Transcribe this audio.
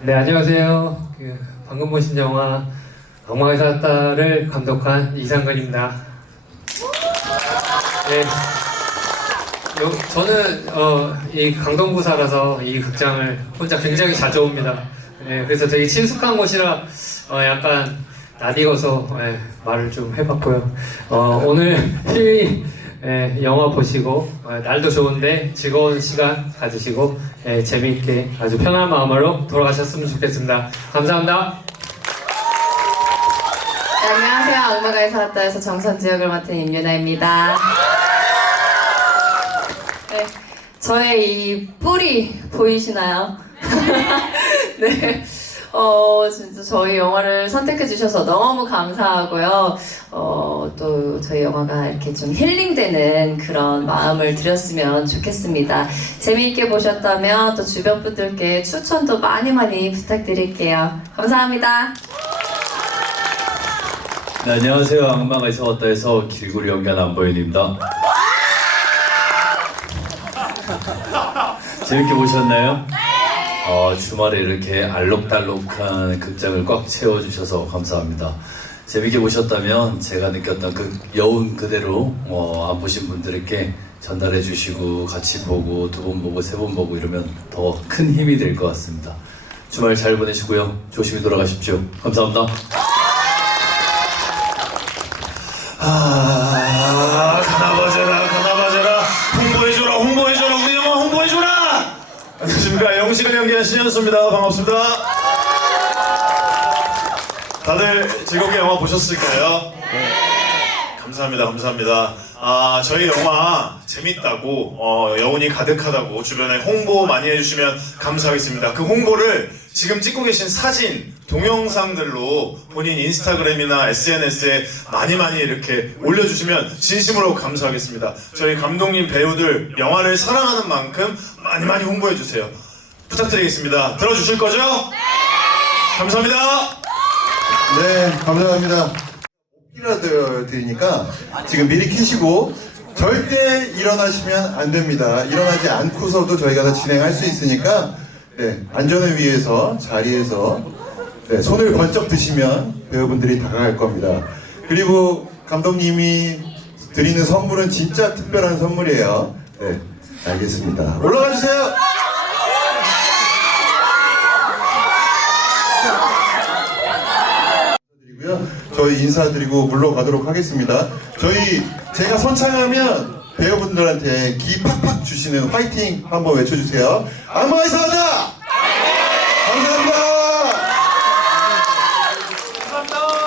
네 안녕하세요. 그 방금 보신 영화 악마의 사다를 감독한 이상근입니다. 네. 요, 저는 어, 이 강동구 살아서 이 극장을 혼자 굉장히 자주 옵니다. 네, 그래서 되게 친숙한 곳이라 어, 약간 낯익어서 예, 말을 좀 해봤고요. 어, 오늘 예, 영화 보시고 어, 날도 좋은데 즐거운 시간 가지시고 예, 재미있게 아주 편한 마음으로 돌아가셨으면 좋겠습니다. 감사합니다. 네, 안녕하세요. 악마가의 살았다에서 정선 지역을 맡은 임유나입니다. 네, 저의 이 뿔이 보이시나요? 네. 어, 진짜 저희 영화를 선택해 주셔서 너무 감사하고요. 어, 또 저희 영화가 이렇게 좀 힐링되는 그런 마음을 드렸으면 좋겠습니다. 재미있게 보셨다면 또 주변 분들께 추천도 많이 많이 부탁드릴게요. 감사합니다. 네, 안녕하세요. 악마가 있어 왔다에서 길구리 연기한 안보현입니다. 재밌게 보셨나요? 어, 주말에 이렇게 알록달록한 극장을 꽉 채워주셔서 감사합니다. 재밌게 보셨다면 제가 느꼈던 그 여운 그대로 어, 안 보신 분들에게 전달해 주시고 같이 보고 두 번 보고 세 번 보고 이러면 더 큰 힘이 될 것 같습니다. 주말 잘 보내시고요. 조심히 돌아가십시오. 감사합니다. 영식을 연기한 신현수입니다. 반갑습니다. 다들 즐겁게 영화 보셨을 까요? 네. 감사합니다. 감사합니다. 아 저희 영화 재밌다고 어, 여운이 가득하다고 주변에 홍보 많이 해주시면 감사하겠습니다. 그 홍보를 지금 찍고 계신 사진 동영상들로 본인 인스타그램이나 SNS에 많이 많이 이렇게 올려주시면 진심으로 감사하겠습니다. 저희 감독님 배우들 영화를 사랑하는 만큼 많이 많이 홍보해주세요 부탁드리겠습니다 들어주실 거죠? 감사합니다 네, 감사합니다. 이라도 드리니까 지금 미리 켜시고 절대 일어나시면 안 됩니다. 일어나지 않고서도 저희가 다 진행할 수 있으니까 네, 안전을 위해서 자리에서 네, 손을 번쩍 드시면 배우분들이 다가갈 겁니다. 그리고 감독님이 드리는 선물은 진짜 특별한 선물이에요. 네, 알겠습니다. 올라가 주세요. 저희 인사드리고 물러가도록 하겠습니다. 저희 제가 선창하면 배우분들한테 기 팍팍 주시는 화이팅 한번 외쳐주세요. 안마이사하다 감사합니다.